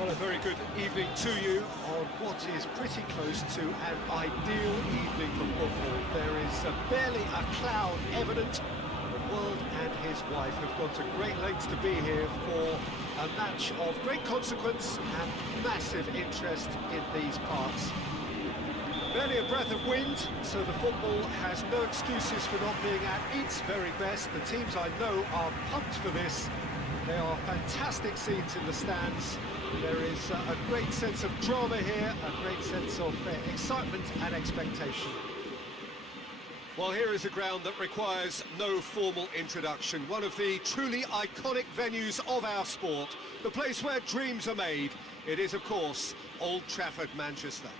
Well, a very good evening to you on what is pretty close to an ideal evening for football. There is barely a cloud evident. The world and his wife have gone to great lengths to be here for a match of great consequence and massive interest in these parts. Barely a breath of wind, so the football has no excuses for not being at its very best. The teams I know are pumped for this. There are fantastic scenes in the stands. There is a great sense of drama here, a great sense of excitement and expectation. Well, here is a ground that requires no formal introduction. One of the truly iconic venues of our sport. The place where dreams are made. It is, of course, Old Trafford, Manchester.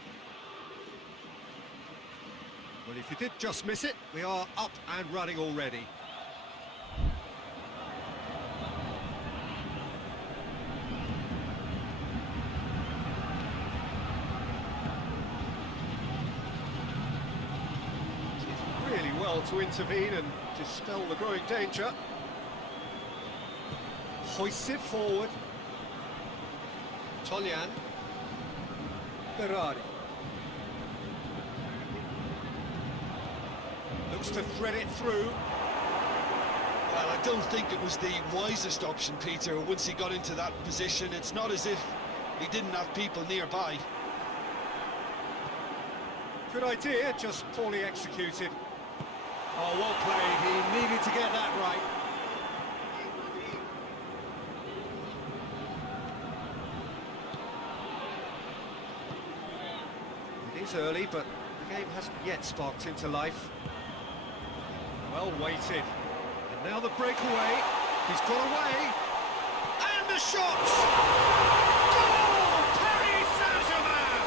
Well, if you did just miss it, we are up and running already. Really well to intervene and dispel the growing danger. Hoists it forward. Toljan. Berardi. Looks to thread it through. Well, I don't think it was the wisest option, Peter, once he got into that position. It's not as if he didn't have people nearby. Good idea, just poorly executed. Oh, well played. He needed to get that right. It is early, but the game hasn't yet sparked into life. Well weighted. And now the breakaway. He's got away. And the shot! Goal! Paris Saint-Germain!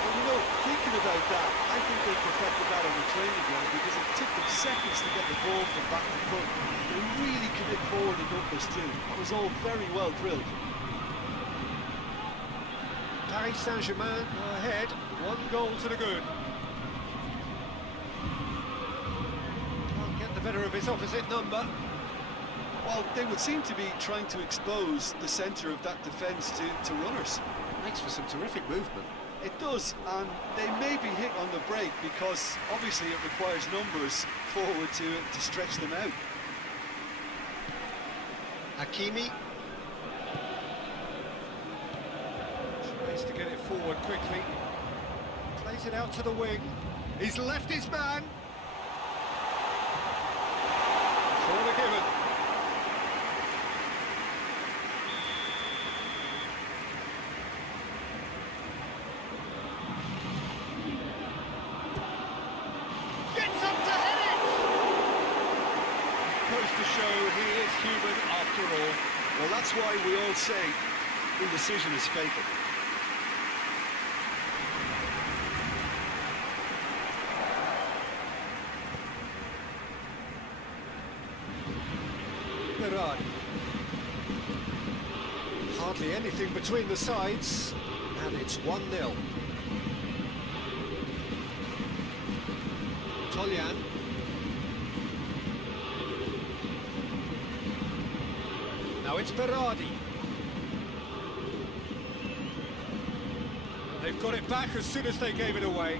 Well, you know, thinking about that, I think they perfected that on the training ground because it took them seconds to get the ball from back to front. They really commit forward in numbers too. That was all very well drilled. Paris Saint-Germain go ahead. 1 goal to the good. Can't get the better of his opposite number. Well, they would seem to be trying to expose the centre of that defence to runners. Makes for some terrific movement. It does, and they may be hit on the break because obviously it requires numbers forward to stretch them out. Hakimi. Tries to get it forward quickly. Plays it out to the wing. He's left his man. Corner given. Gets up to head it! Goes to show he is human after all. Well, that's why we all say indecision is fatal. Berardi. Hardly anything between the sides, and it's 1-0. Toljan. Now it's Berardi. They've got it back as soon as they gave it away.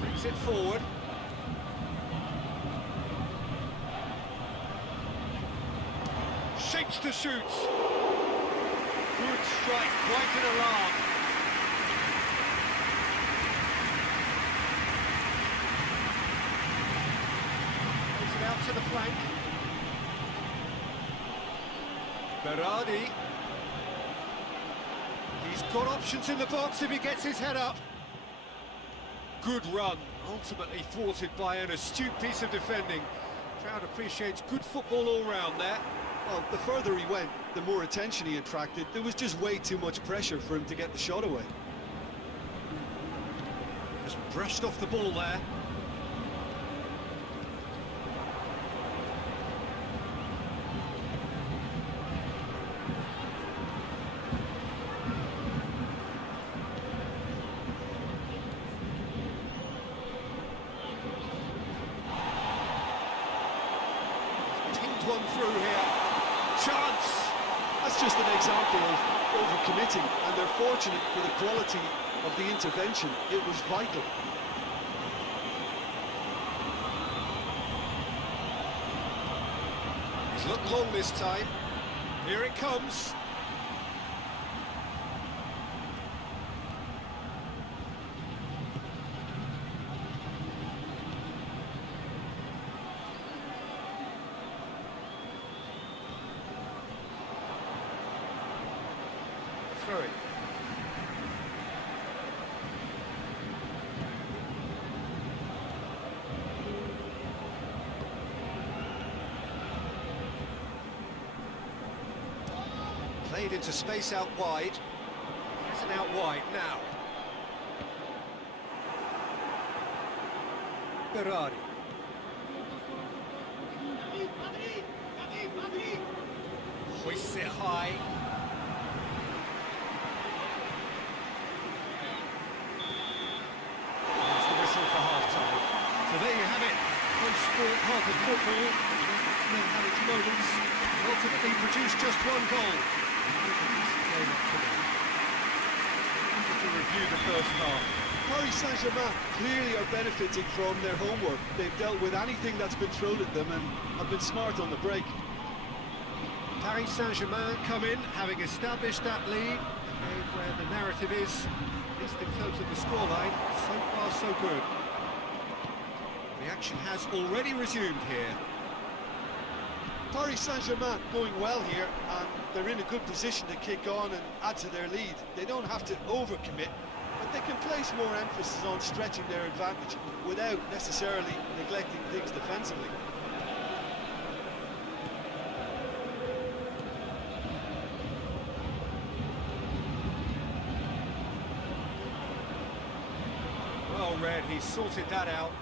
Brings it forward. Shapes to shoot. Good strike, quite an alarm. Plays it out to the flank. Berardi. He's got options in the box if he gets his head up. Good run, ultimately thwarted by an astute piece of defending. Crowd appreciates good football all round there. Well, the further he went, the more attention he attracted. There was just way too much pressure for him to get the shot away. Just brushed off the ball there. one through here. Chance! That's just an example of overcommitting, and they're fortunate for the quality of the intervention. It was vital. He's looked long this time. Here it comes. Through it. Played into space out wide. There's an out wide now. Berardi. Hoists it high. There's the whistle for half-time. So there you have it. One sport, half of football. It's meant had its moments. Ultimately produced just one goal. To review the first half. Paris Saint-Germain clearly are benefiting from their homework. They've dealt with anything that's been thrown at them and have been smart on the break. Paris Saint-Germain come in, having established that lead, where the narrative is, at least in terms of the scoreline, so far so good. The action has already resumed here. Paris Saint-Germain going well here, and they're in a good position to kick on and add to their lead. They don't have to overcommit, but they can place more emphasis on stretching their advantage without necessarily neglecting things defensively. Well read, he's sorted that out.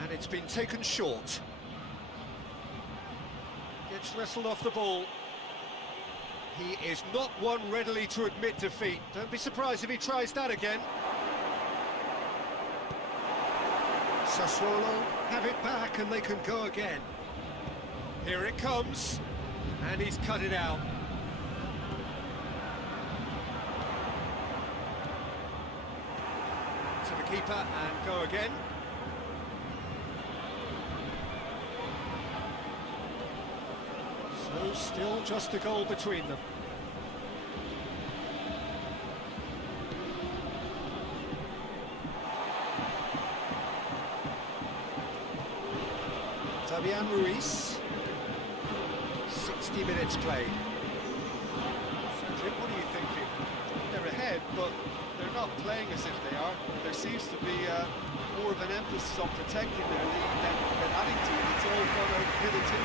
And it's been taken short. Gets wrestled off the ball. He is not one readily to admit defeat. Don't be surprised if he tries that again. Sassuolo have it back and they can go again. Here it comes. And he's cut it out. To the keeper and go again. So still just a goal between them. Fabian Ruiz. 60 minutes played. Jim, what are you thinking? They're ahead, but they're not playing as if they are. There seems to be more of an emphasis on protecting their lead than adding to it. It's all gone out hitherto.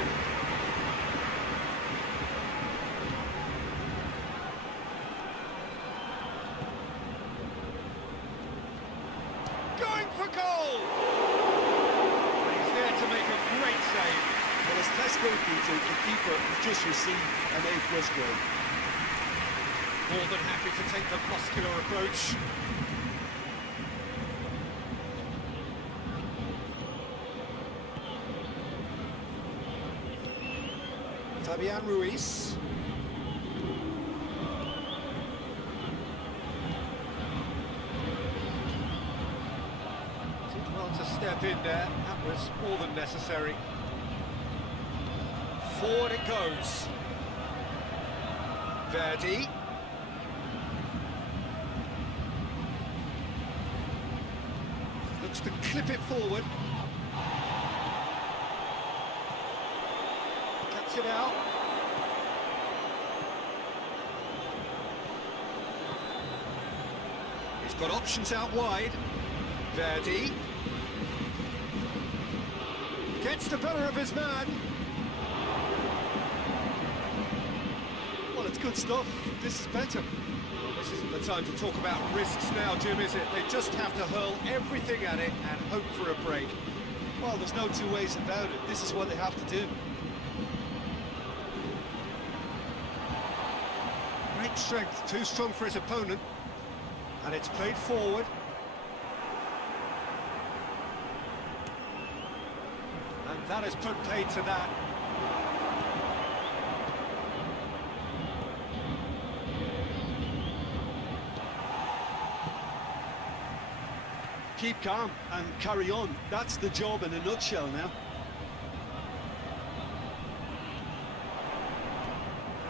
Going for goal! He's there to make a great save. Well, as Tesco beat it, the keeper has just received an A+ grade. More than happy to take the muscular approach. Fabian Ruiz. Did well to step in there. That was more than necessary. Forward it goes. Verdi. Looks to clip it forward. Cuts it out. He's got options out wide. Verdi. Gets the better of his man. Well, it's good stuff. This is better. Well, this isn't the time to talk about risks now, Jim, is it? They just have to hurl everything at it and hope for a break. Well, there's no two ways about it. This is what they have to do. Great strength, too strong for his opponent. And it's played forward. And that has put paid to that. Keep calm and carry on. That's the job in a nutshell now.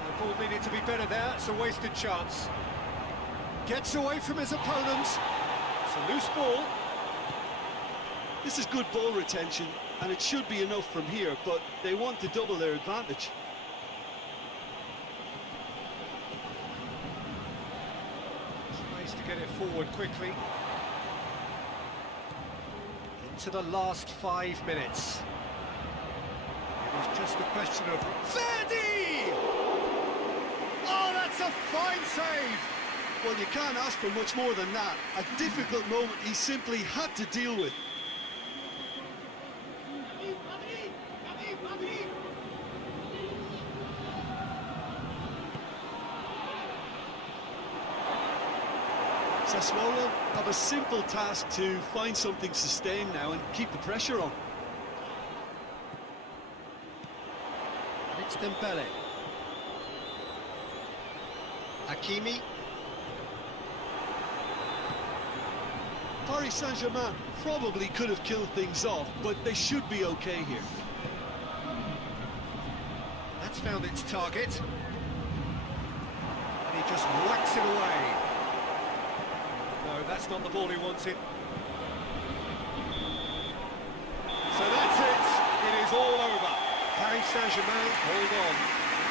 The ball needed to be better there. It's a wasted chance. Gets away from his opponents. It's a loose ball. This is good ball retention, and it should be enough from here, but they want to double their advantage. Tries to get it forward quickly. Into the last 5 minutes. It is just a question of Verdi! Oh, that's a fine save! Well, you can't ask for much more than that. A difficult moment he simply had to deal with. Sassuolo have a simple task to find something sustained now and keep the pressure on. And it's Dembele. Hakimi. Paris Saint-Germain probably could have killed things off, but they should be okay here. That's found its target. And he just whacks it away. No, that's not the ball he wanted. So that's it. It is all over. Paris Saint-Germain, hold on.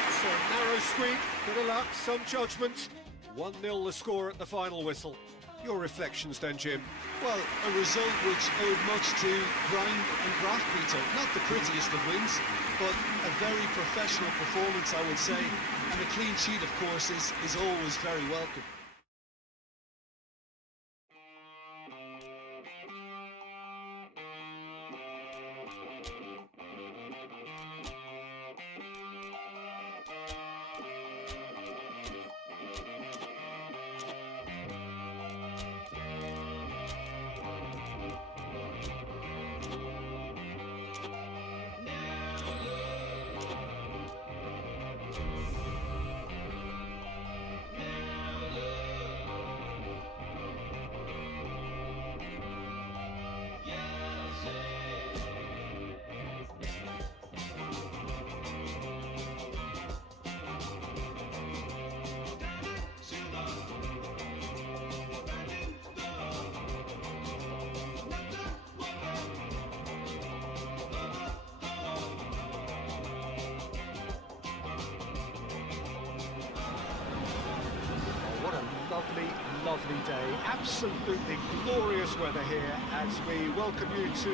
It's a narrow squeak, bit of luck, some judgment. 1-0 the score at the final whistle. Your reflections then, Jim? Well, a result which owed much to grind and graft, Peter. Not the prettiest of wins, but a very professional performance, I would say. And a clean sheet, of course, is always very welcome. Lovely day, absolutely glorious weather here as we welcome you to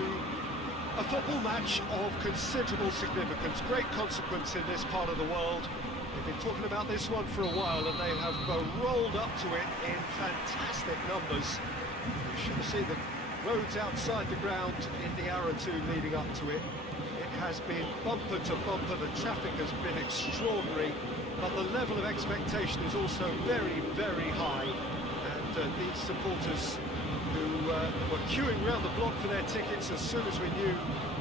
a football match of considerable significance, great consequence in this part of the world. They've been talking about this one for a while and they have rolled up to it in fantastic numbers. You should have seen the roads outside the ground in the hour or two leading up to it. It has been bumper to bumper, the traffic has been extraordinary, but the level of expectation is also very, very high. These supporters who were queuing round the block for their tickets as soon as we knew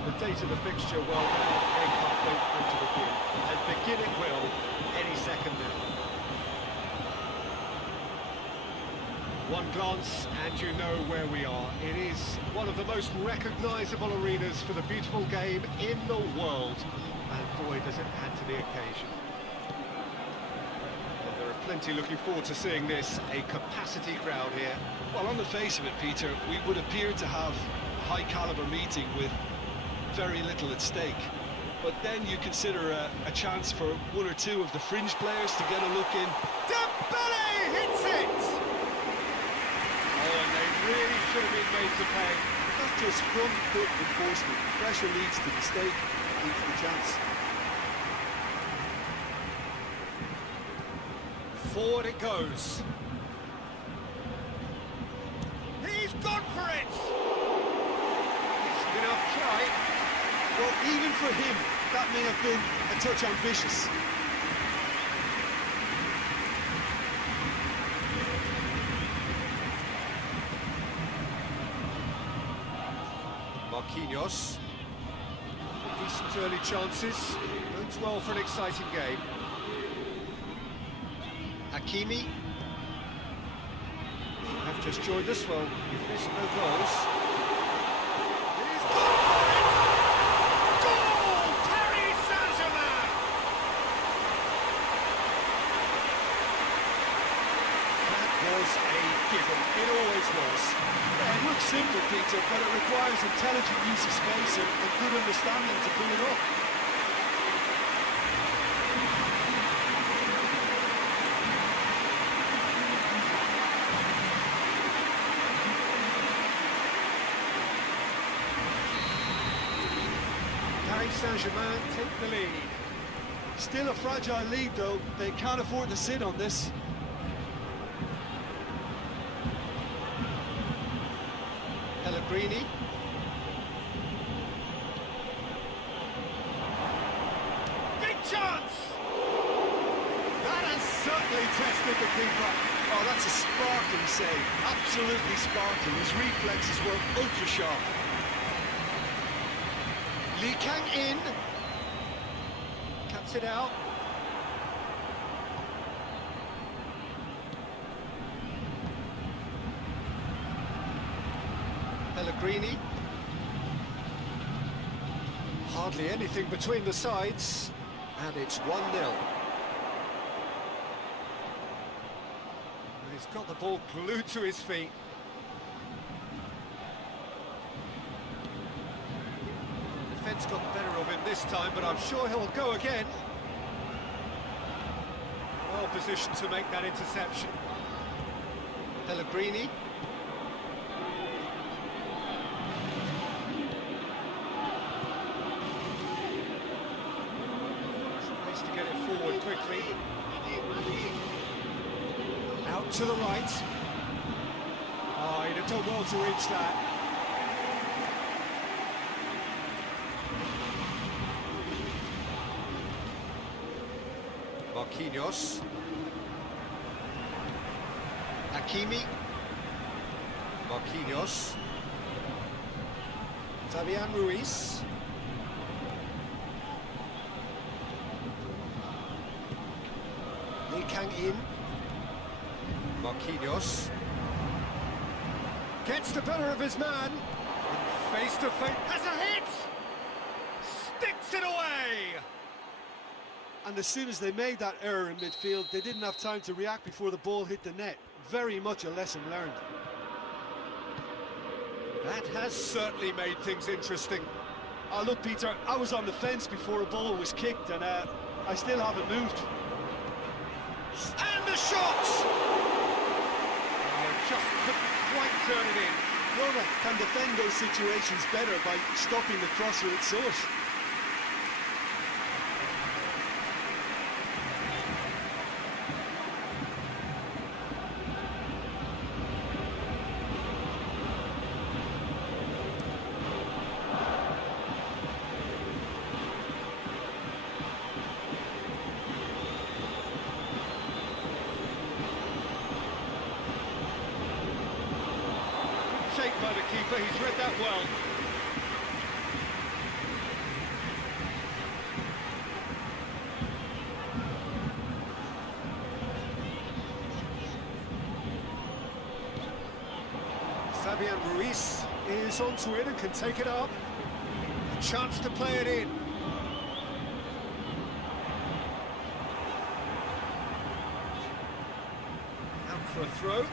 the date of the fixture, well, now they can't wait for it to begin. And begin it will any second now. One glance and you know where we are. It is one of the most recognisable arenas for the beautiful game in the world. And boy, does it add to the occasion. Plenty looking forward to seeing this, a capacity crowd here. Well, on the face of it, Peter, we would appear to have a high-caliber meeting with very little at stake. But then you consider a chance for one or two of the fringe players to get a look in. Dembele hits it! Oh, and they really should have been made to pay. That's just front-foot enforcement. Pressure leads to the mistake, leads to the chance. Forward it goes. He's gone for it! It's enough try. Well, even for him, that may have been a touch ambitious. Marquinhos. Decent early chances. Bodes well for an exciting game. Hakimi. If you have just joined us, well, you've missed no goals. He's gone for it! Goal! Paris Saint-Germain! That was a given. It always was. Yeah, it looks simple, Peter, but it requires intelligent use of space and good understanding to pull it off. Paris Saint-Germain take the lead. Still a fragile lead, though. They can't afford to sit on this. Pellegrini. Big chance! That has certainly tested the keeper. Oh, that's a sparkling save. Absolutely sparkling. His reflexes were ultra sharp. Lee Kang in. Cuts it out. Pellegrini. Hardly anything between the sides, and it's 1-0. He's got the ball glued to his feet. Defence got the better of him this time, but I'm sure he'll go again. Well positioned to make that interception. Pellegrini. Nice to get it forward quickly. Out to the right. Oh, he'd have done well to reach that. Marquinhos. Hakimi. Marquinhos. Fabian Ruiz. Lee Kang in. Marquinhos. Gets the better of his man. Face to face. Has a hit! Sticks it away! And as soon as they made that error in midfield, they didn't have time to react before the ball hit the net. Very much a lesson learned. That has certainly made things interesting. Oh, look, Peter, I was on the fence before a ball was kicked, and I still haven't moved. And the shot! Oh, just couldn't quite turn it in. Roma can defend those situations better by stopping the crosser at source. Take by the keeper, he's read that well. Fabian Ruiz is onto it and can take it up. A chance to play it in. Out for a throw.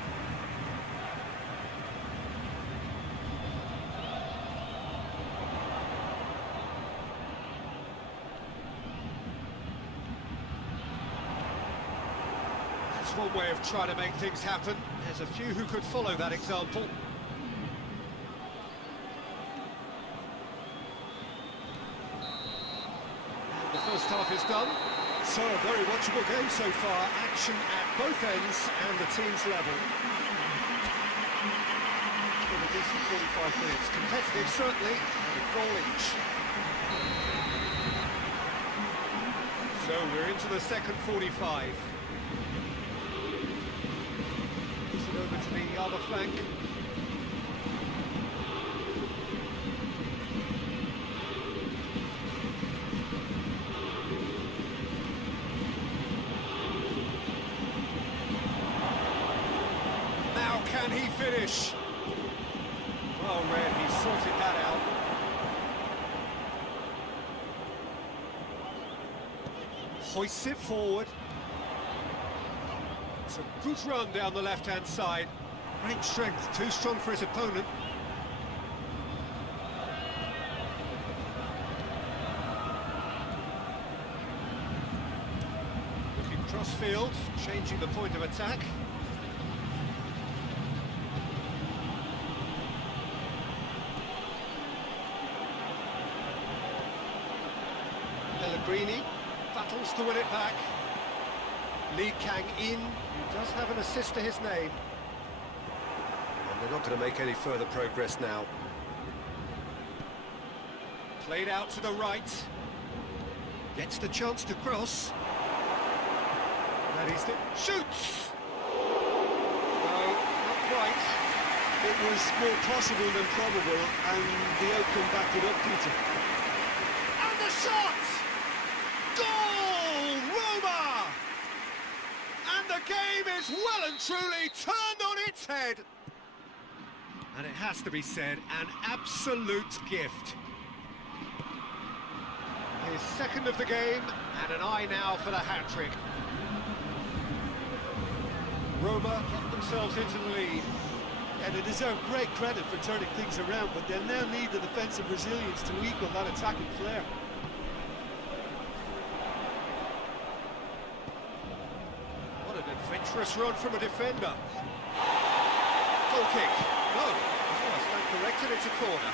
That's one way of trying to make things happen. There's a few who could follow that example. And the first half is done. So a very watchable game so far. Action at both ends and the team's level. It's been a decent 45 minutes. Competitive, certainly, and a goal each. So we're into the second 45. Is it over to the other flank? hoists it forward. It's a good run down the left-hand side. Great strength, too strong for his opponent. Looking cross-field, changing the point of attack. Pellegrini battles to win it back. Lee Kang-in, who does have an assist to his name. And they're not going to make any further progress now. Played out to the right. Gets the chance to cross. And he's shoots! No, not quite. It was more possible than probable, and the outcome backed it up, Peter. And the shot! Goal! Roma! And the game is well and truly turned on its head. And it has to be said, an absolute gift. His second of the game, and an eye now for the hat-trick. Roma get themselves into the lead. And they deserve great credit for turning things around, but they'll now need the defensive resilience to equal that attacking flair. What an adventurous run from a defender. Goal kick. No. Oh, I stand corrected, it's a corner.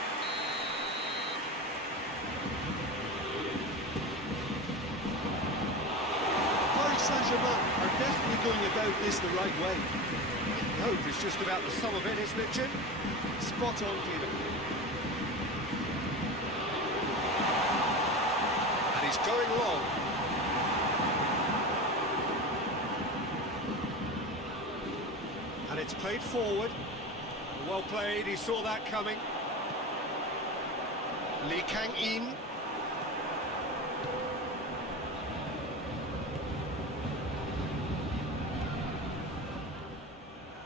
Paris Saint-Germain are definitely going about this the right way. Hope is just about the sum of it, isn't it, Jim? Spot on, Peter. And he's going long. And it's played forward. Well played, he saw that coming. Lee Kang-in.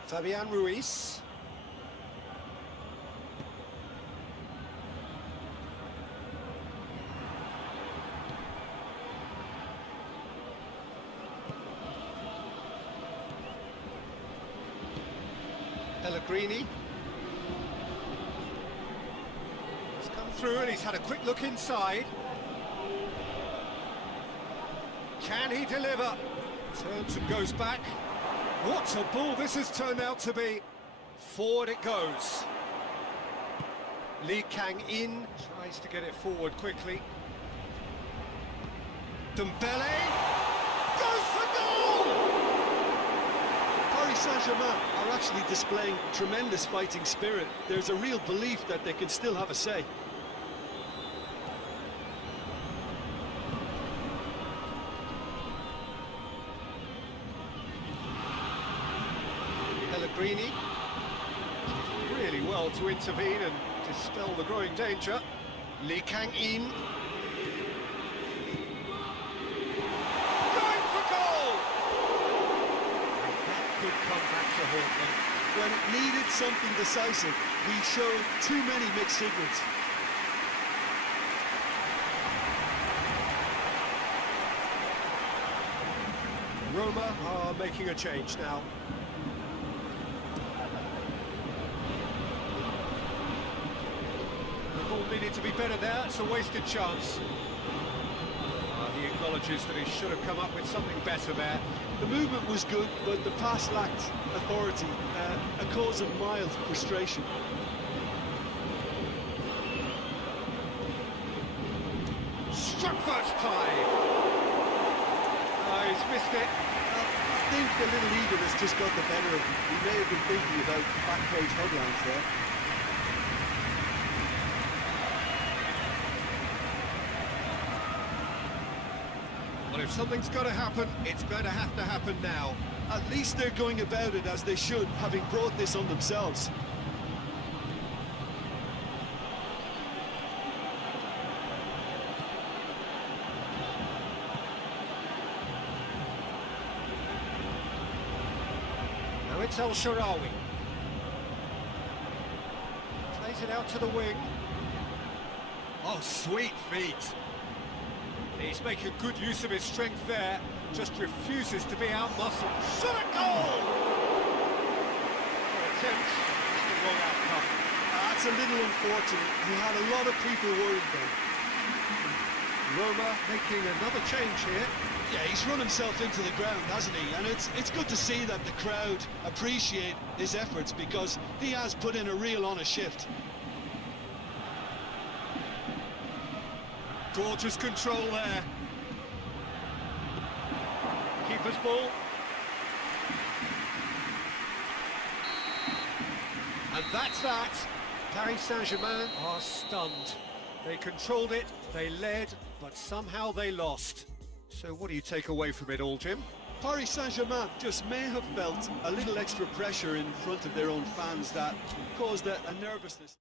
Fabian Ruiz. Pellegrini. He's come through and he's had a quick look inside. Can he deliver? Turns and goes back. What a ball this has turned out to be. Forward it goes. Lee Kang-in tries to get it forward quickly. Dembele goes for goal! Paris Saint-Germain are actually displaying tremendous fighting spirit. There's a real belief that they can still have a say. Pellegrini did really well to intervene and dispel the growing danger. Lee Kang-in going for goal! And that could come back to haunt them. When it needed something decisive, we showed too many mixed signals. Roma are making a change now. The ball needed to be better there, it's a wasted chance. He acknowledges that he should have come up with something better there. The movement was good, but the pass lacked authority, a cause of mild frustration. Struck first time! Oh, he's missed it. I think the little eagerness just got the better of him. He may have been thinking about back page headlines there. Well, if something's got to happen, it's going to have to happen now. At least they're going about it as they should, having brought this on themselves. Now it's El Shaarawy. Plays it out to the wing. Oh, sweet feet. He's making good use of his strength there, just refuses to be out-muscled. Shot at goal! Attempt, the wrong outcome. That's a little unfortunate. He had a lot of people worried then. Roma making another change here. Yeah, he's run himself into the ground, hasn't he? And it's good to see that the crowd appreciate his efforts, because he has put in a real honest shift. Gorgeous control there. Keeper's ball. And that's that. Paris Saint-Germain are stunned. They controlled it, they led, but somehow they lost. So what do you take away from it all, Jim? Paris Saint-Germain just may have felt a little extra pressure in front of their own fans that caused a nervousness.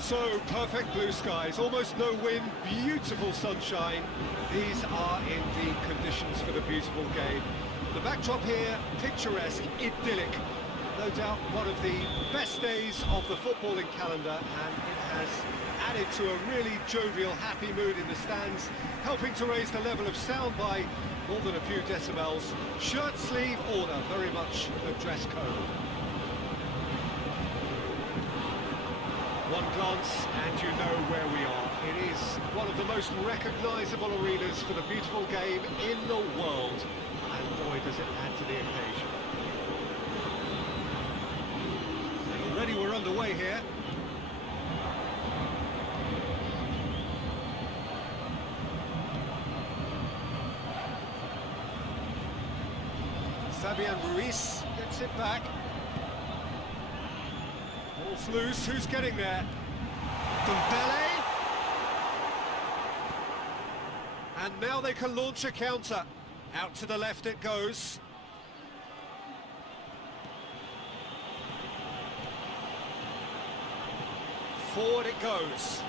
So, perfect blue skies, almost no wind, beautiful sunshine. These are in the conditions for the beautiful game. The backdrop here, picturesque, idyllic. No doubt one of the best days of the footballing calendar, and it has added to a really jovial, happy mood in the stands, helping to raise the level of sound by more than a few decibels. Shirt sleeve order, very much the dress code. One glance and you know where we are. It is one of the most recognisable arenas for the beautiful game in the world. And boy, does it add to the occasion. And already we're underway here. Fabian Ruiz gets it back. Ball's loose, who's getting there? Dembele! And now they can launch a counter. Out to the left it goes. Forward it goes.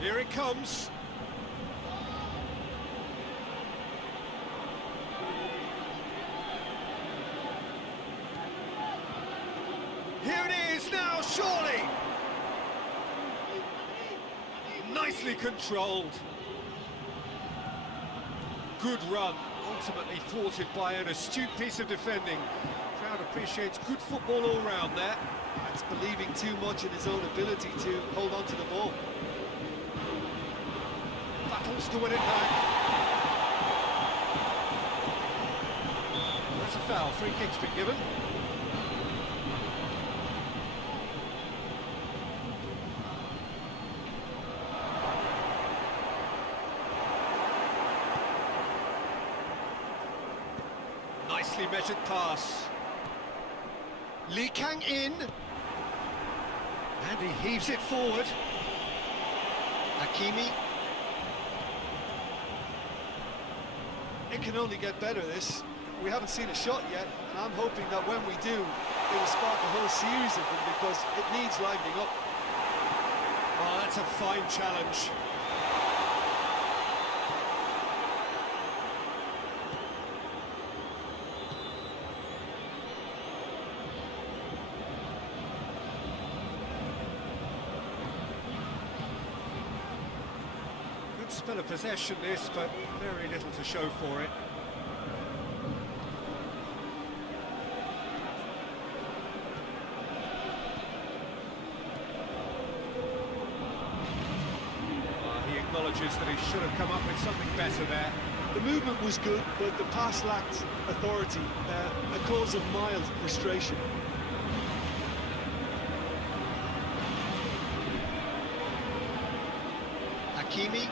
Here it comes. Here it is now, surely! Nicely controlled. Good run, ultimately thwarted by an astute piece of defending. Crowd appreciates good football all round there. That's believing too much in his own ability to hold on to the ball. Battles to win it back. That's a foul, free kick's been given. Nicely measured pass. Lee Kang in. And he heaves it forward. Hakimi. It can only get better, this. We haven't seen a shot yet, and I'm hoping that when we do, it'll spark a whole series of them, because it needs livening up. Oh, that's a fine challenge. Good spell of possession this, but very little to show for it. He acknowledges that he should have come up with something better there. The movement was good, but the pass lacked authority, a cause of mild frustration. Hakimi.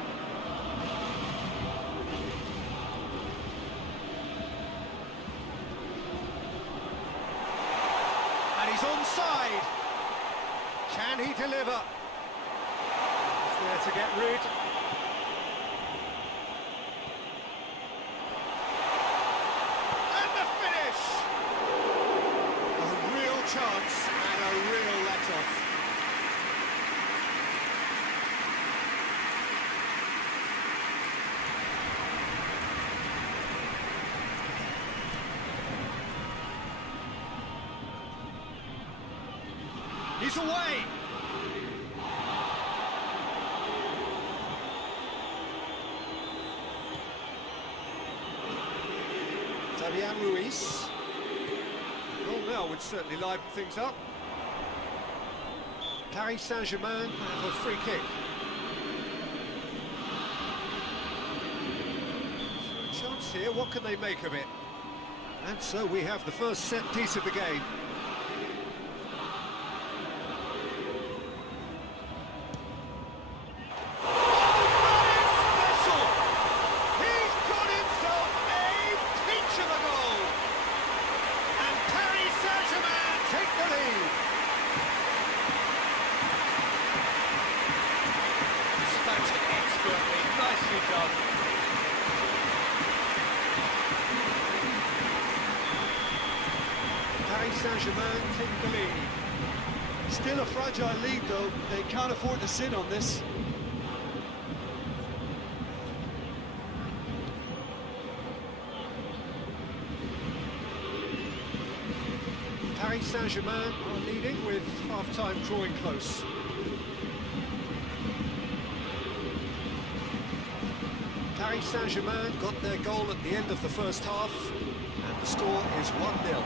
And he's onside. Can he deliver? He's there to get rid. And the finish! A real chance and a real let-off. He's away! Fabian Ruiz. Goal now would certainly liven things up. Paris Saint-Germain have a free kick. So a chance here, what can they make of it? And so we have the first set piece of the game. Paris Saint-Germain take the lead. Still a fragile lead, though. They can't afford to sit on this. Paris Saint-Germain are leading with half-time drawing close. Paris Saint-Germain got their goal at the end of the first half, and the score is 1-0.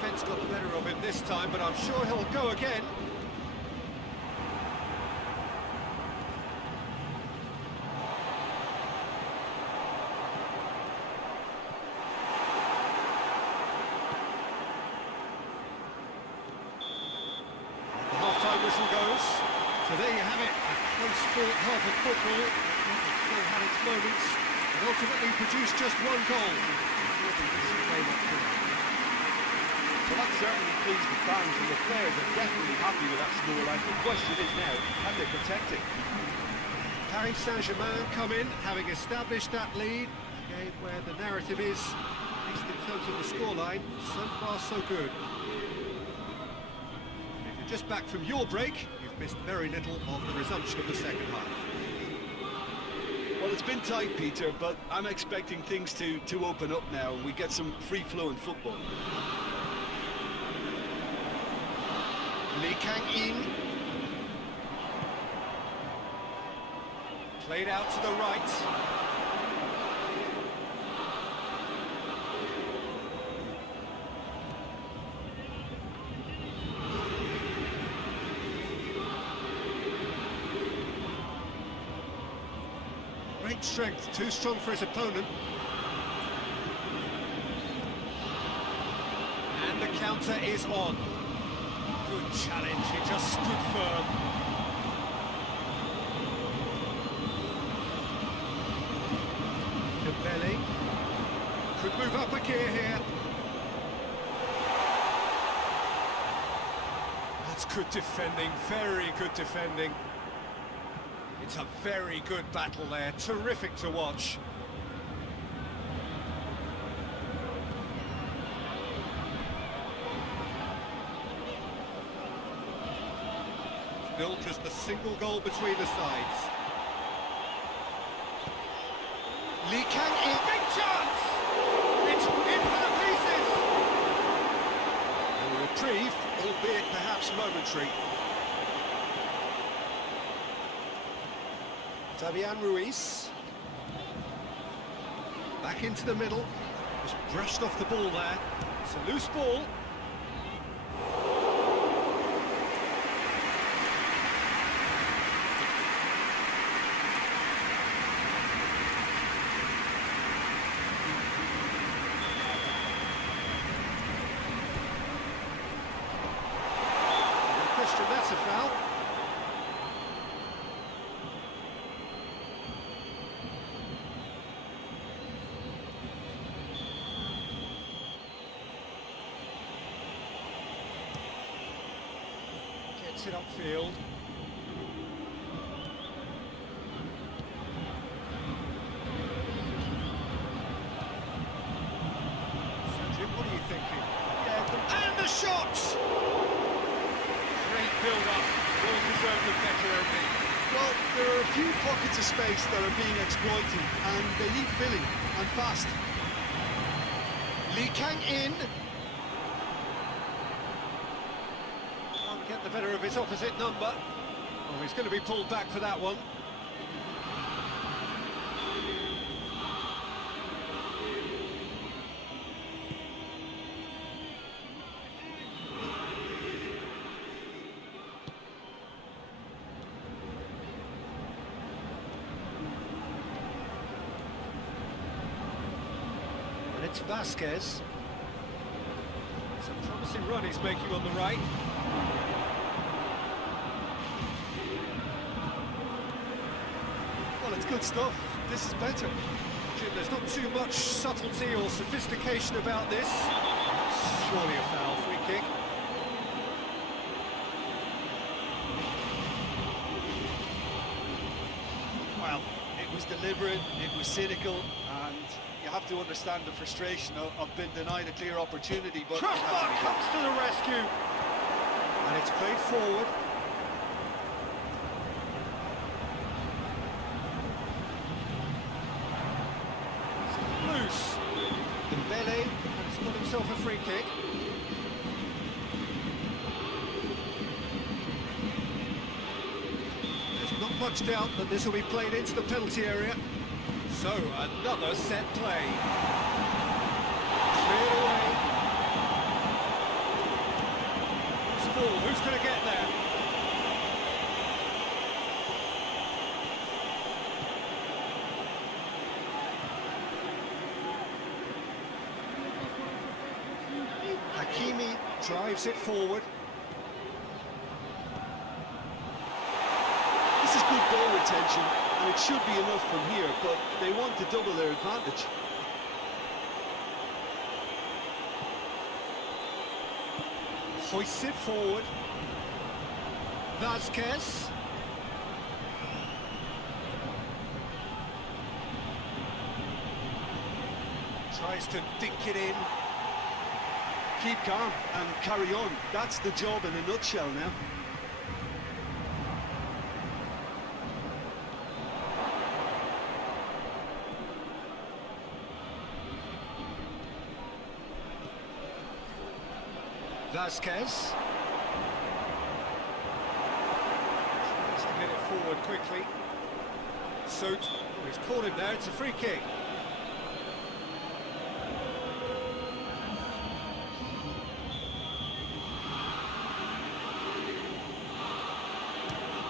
Defence got the better of him this time, but I'm sure he'll go again. The half-time whistle goes. So there you have it, a close-fought half of football. It's still had its moments, and ultimately produced just one goal. Well, that certainly pleased the fans, and the players are definitely happy with that scoreline. The question is now, can they protect it? Paris Saint-Germain come in, having established that lead. A game where the narrative is, at least in terms of the scoreline, so far so good. If you're just back from your break, you've missed very little of the resumption of the second half. Well, it's been tight, Peter, but I'm expecting things to open up now, and we get some free-flowing football. Lee Kang-in. Played out to the right. Great strength, too strong for his opponent. And the counter is on. Good challenge, he just stood firm. Dembele could move up a gear here. That's good defending, very good defending. It's a very good battle there, terrific to watch. Still just a single goal between the sides. Lee Kang-in, big chance! It's in for the pieces! A reprieve, albeit perhaps momentary. Fabian Ruiz. Back into the middle. Just brushed off the ball there. It's a loose ball. Question, that's a foul. Gets it upfield. Sergio, what are you thinking? Yeah, and the shot! Great build-up, well deserved a better opening. Well, there are a few pockets of space that are being exploited, and they need filling, and fast. Lee Kang-in. Can't get the better of his opposite number. Oh, he's going to be pulled back for that one. And it's Vasquez. It's a promising run he's making on the right. Well, it's good stuff. This is better. Jim, there's not too much subtlety or sophistication about this. Surely a foul, free kick. Well, it was deliberate, it was cynical, and you have to understand the frustration of being denied a clear opportunity, but... Crossbar comes to the rescue. And it's played forward. Loose. Dembele has got himself a free kick. There's not much doubt that this will be played into the penalty area. So, another set play. Cleared away. Loose ball, who's going to get there? Hakimi drives it forward. This is good ball retention, and it should be enough from here, but they want to double their advantage. Hoists it forward. Vasquez. Tries to dink it in. Keep calm and carry on. That's the job in a nutshell now. Vasquez. Tries to get it forward quickly. Soot, he's caught him there, it's a free kick.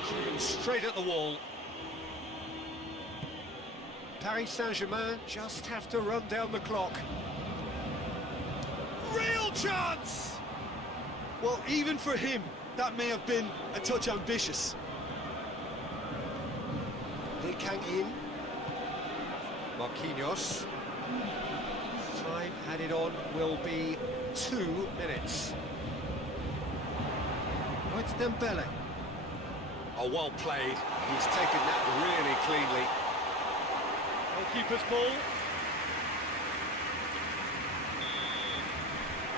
Driven straight at the wall. Paris Saint-Germain just have to run down the clock. Real chance! Well, even for him, that may have been a touch ambitious. Lee Kang-in. Marquinhos. Time added on will be 2 minutes. Oh, it's Dembele. Oh, well played. He's taken that really cleanly. Goalkeeper's ball.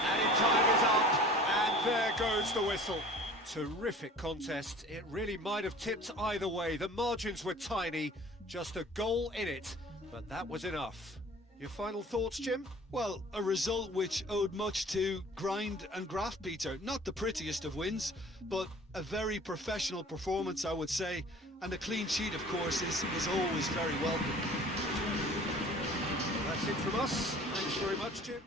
Added time is up, and there goes the whistle. Terrific contest. It really might have tipped either way. The margins were tiny, just a goal in it, but that was enough. Your final thoughts, Jim? Well, a result which owed much to grind and graft, Peter. Not the prettiest of wins, but a very professional performance, I would say. And a clean sheet, of course, is always very welcome. That's it from us. Thanks very much, Jim.